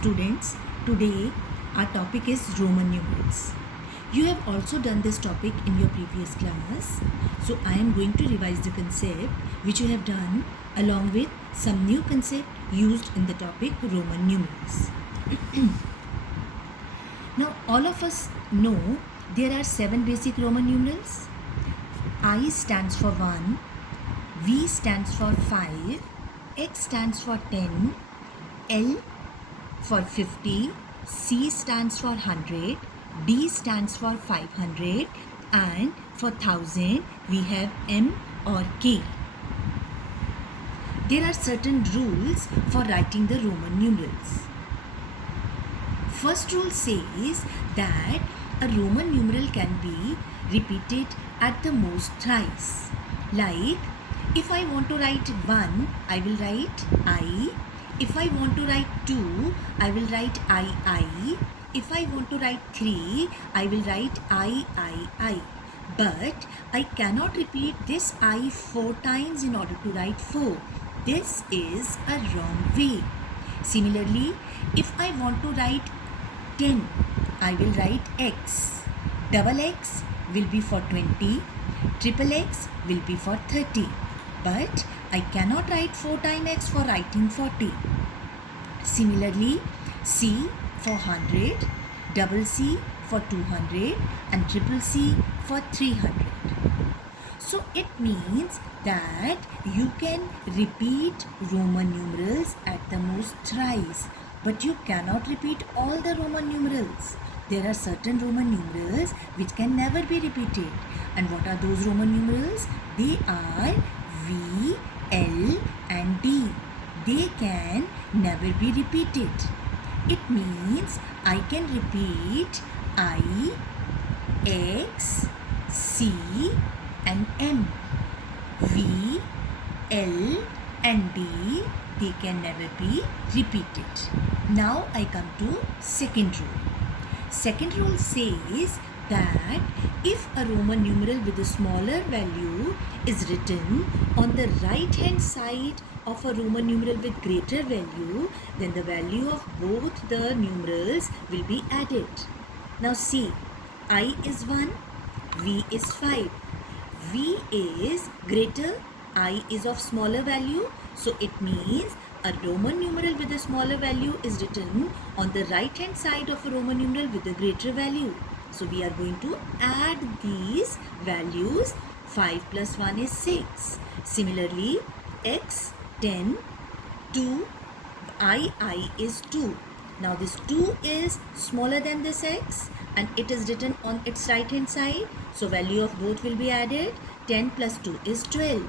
Students, today our topic is Roman numerals. You have also done this topic in your previous class. So I am going to revise the concept which you have done along with some new concept used in the topic Roman numerals. Now all of us know there are 7 basic Roman numerals. I stands for 1, V stands for 5, X stands for 10, L for 50, C stands for 100, D stands for 500, and for 1000 we have M or K. There are certain rules for writing the Roman numerals. First rule says that a Roman numeral can be repeated at the most thrice. Like, if I want to write 1, I will write I. If I want to write 2, I will write I. If I want to write 3, I will write I. But I cannot repeat this I 4 times in order to write 4. This is a wrong way. Similarly, if I want to write 10, I will write X. Double X will be for 20. Triple X will be for 30. But I cannot write 4 times X for writing 40. Similarly, C for 100, double C for 200 and triple C for 300. So it means that you can repeat Roman numerals at the most thrice, but you cannot repeat all the Roman numerals. There are certain Roman numerals which can never be repeated. And what are those Roman numerals? They are V, L and D. They can never be repeated. It means I can repeat I, X, C and M. V, L and D, they can never be repeated. Now I come to second rule. Second rule says that if a Roman numeral with a smaller value is written on the right hand side of a Roman numeral with greater value, then the value of both the numerals will be added. Now see, I is 1, V is 5. V is greater, I is of smaller value. So it means a Roman numeral with a smaller value is written on the right hand side of a Roman numeral with a greater value. So we are going to add these values. 5 plus 1 is 6. Similarly, X, 10, 2, I is 2. Now this 2 is smaller than this X and it is written on its right hand side. So value of both will be added. 10 plus 2 is 12.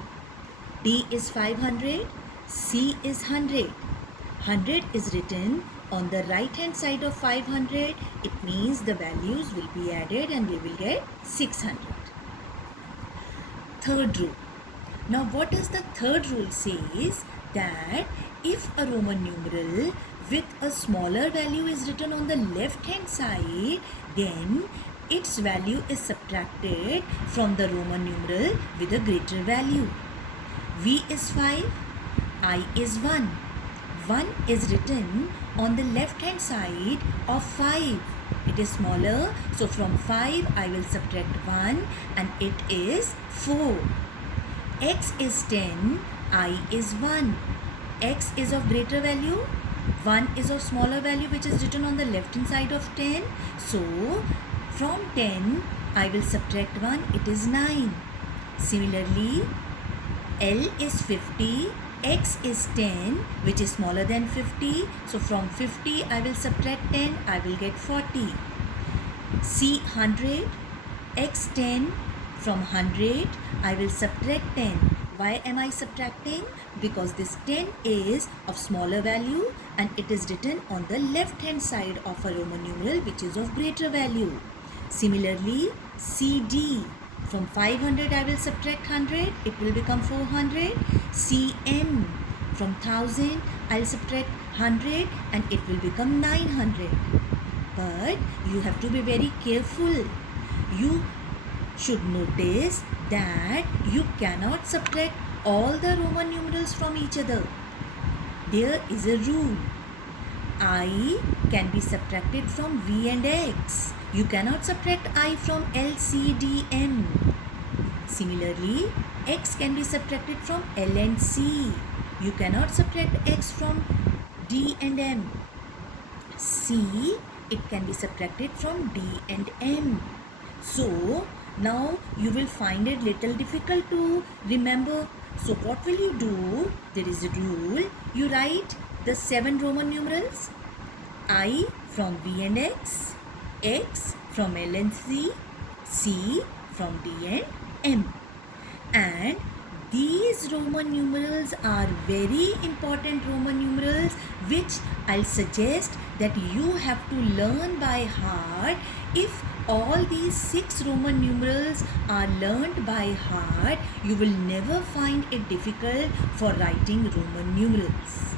D is 500. C is 100. 100 is written on the right hand side of 500. It means the values will be added and we will get 600. Third rule. Now what does the third rule says? That if a Roman numeral with a smaller value is written on the left hand side, then its value is subtracted from the Roman numeral with a greater value. V is 5, I is 1. 1 is written on the left hand side of 5. It is smaller, so from 5 I will subtract 1 and it is 4. X is 10, I is 1. X is of greater value, 1 is of smaller value which is written on the left hand side of 10. So from 10 I will subtract 1, it is 9. Similarly, L is 50, X is 10 which is smaller than 50. So from 50 I will subtract 10, I will get 40. C 100, X 10, from 100 I will subtract 10. Why am I subtracting? Because this 10 is of smaller value and it is written on the left hand side of a Roman numeral which is of greater value. Similarly, CD, from 500 I will subtract 100, it will become 400. CM, from 1000 I will subtract 100 and it will become 900. But you have to be very careful. You should notice that you cannot subtract all the Roman numerals from each other. There is a rule. I can be subtracted from V and X. You cannot subtract I from L, C, D, M. Similarly, X can be subtracted from L and C. You cannot subtract X from D and M. C, it can be subtracted from D and M. So, now you will find it little difficult to remember. So, what will you do? There is a rule. You write the 7 Roman numerals. I from V and X from L and C from D and M. And these Roman numerals are very important Roman numerals, which I'll suggest that you have to learn by heart. If all these 6 Roman numerals are learned by heart, you will never find it difficult for writing Roman numerals.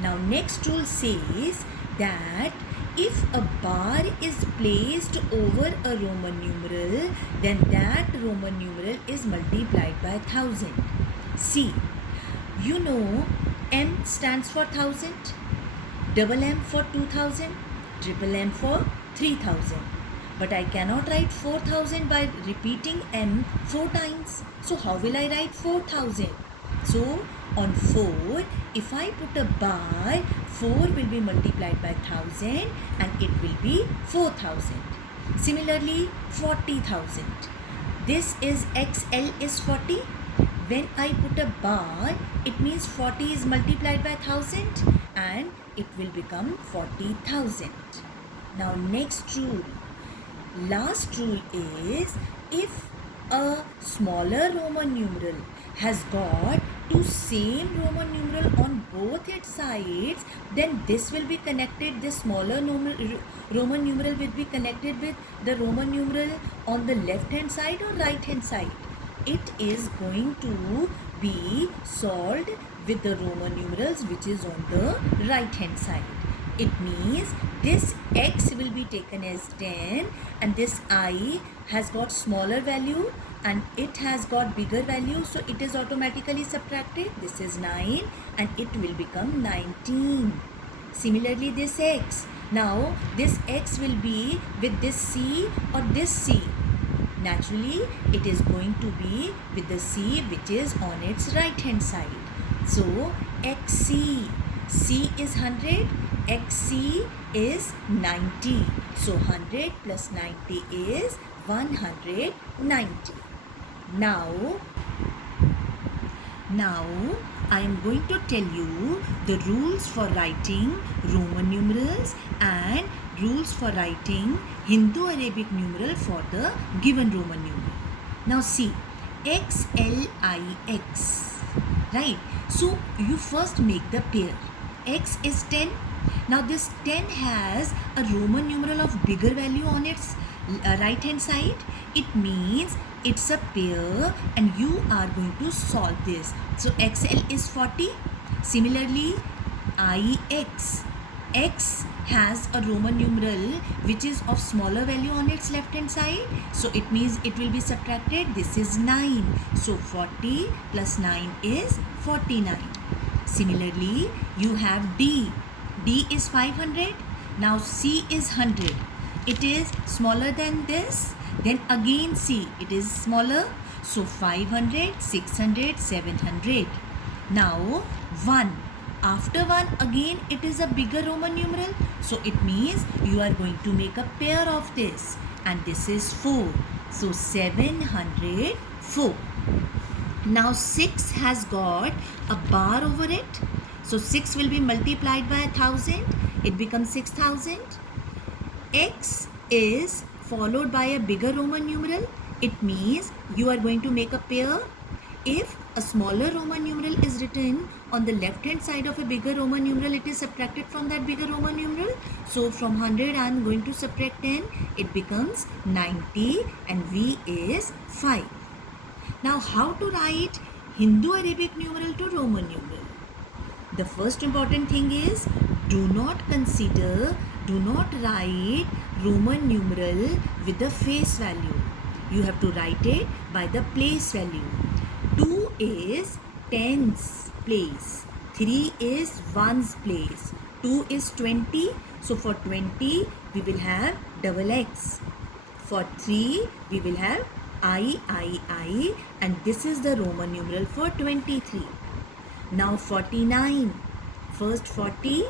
Now next rule says that if a bar is placed over a Roman numeral, then that Roman numeral is multiplied by 1000. See, you know M stands for 1000, double M for 2000, triple M for 3000. But I cannot write 4000 by repeating M 4 times. So how will I write 4000? So on 4, if I put a bar, 4 will be multiplied by 1000 and it will be 4000. Similarly, 40,000. This is XL is 40. When I put a bar, it means 40 is multiplied by 1000 and it will become 40,000. Now next rule. Last rule is, if a smaller Roman numeral has got 2 same Roman numeral on both its sides, then this will be connected, this smaller Roman numeral will be connected with the Roman numeral on the left hand side or right hand side. It is going to be solved with the Roman numerals which is on the right hand side. It means this X will be taken as 10 and this I has got smaller value and it has got bigger value, so it is automatically subtracted. This is 9 and it will become 19. Similarly, this X. Now this X will be with this C or this C. Naturally, it is going to be with the C which is on its right hand side. So XC. C is 100, XC is 90. So 100 plus 90 is 190. Now I am going to tell you the rules for writing Roman numerals and rules for writing Hindu-Arabic numeral for the given Roman numeral. Now see, XLIX, right? So you first make the pair. X is 10. Now this 10 has a Roman numeral of bigger value on its right hand side. It means it's a pair and you are going to solve this. So XL is 40. Similarly, IX. X has a Roman numeral which is of smaller value on its left hand side. So it means it will be subtracted. This is 9. So 40 plus 9 is 49. Similarly, you have D. D is 500. Now C is 100. It is smaller than this. Then again C. It is smaller. So 500, 600, 700. Now 1. After 1 again it is a bigger Roman numeral. So it means you are going to make a pair of this. And this is 4. So 704. Now 6 has got a bar over it. So 6 will be multiplied by 1000. It becomes 6000. X is followed by a bigger Roman numeral. It means you are going to make a pair. If a smaller Roman numeral is written on the left hand side of a bigger Roman numeral, it is subtracted from that bigger Roman numeral. So from 100 I am going to subtract 10. It becomes 90 and V is 5. Now how to write Hindu-Arabic numeral to Roman numeral? The first important thing is, do not write Roman numeral with the face value. You have to write it by the place value. 2 is tens place, 3 is ones place, 2 is 20. So for 20, we will have double X. For 3, we will have I. And this is the Roman numeral for 23. Now 49. First 40,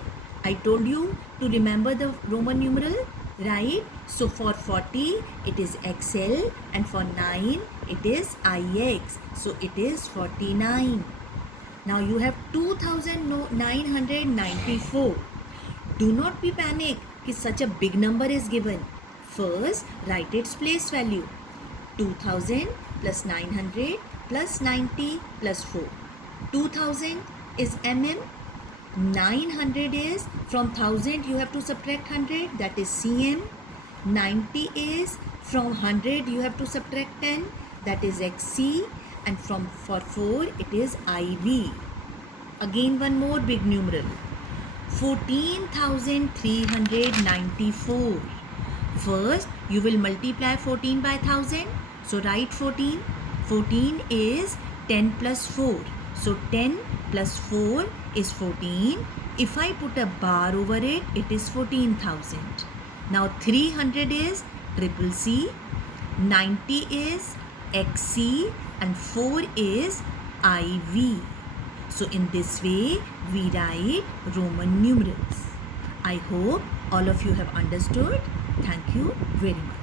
I told you to remember the Roman numeral, right? So for 40, it is XL, and for 9, it is IX. So it is 49. Now you have 2994. Do not be panicked if such a big number is given. First, write its place value. 2000 plus 900 plus 90 plus 4. 2000 is mm. 900 is, from 1000 you have to subtract 100, that is cm. 90 is, from 100 you have to subtract 10, that is xc. And for 4 it is IV. Again one more big numeral. 14,394. First you will multiply 14 by 1000. So write 14. 14 is 10 plus 4. So 10 plus 4 is 14. If I put a bar over it, it is 14,000. Now 300 is triple C. 90 is XC. And 4 is IV. So in this way, we write Roman numerals. I hope all of you have understood. Thank you very much.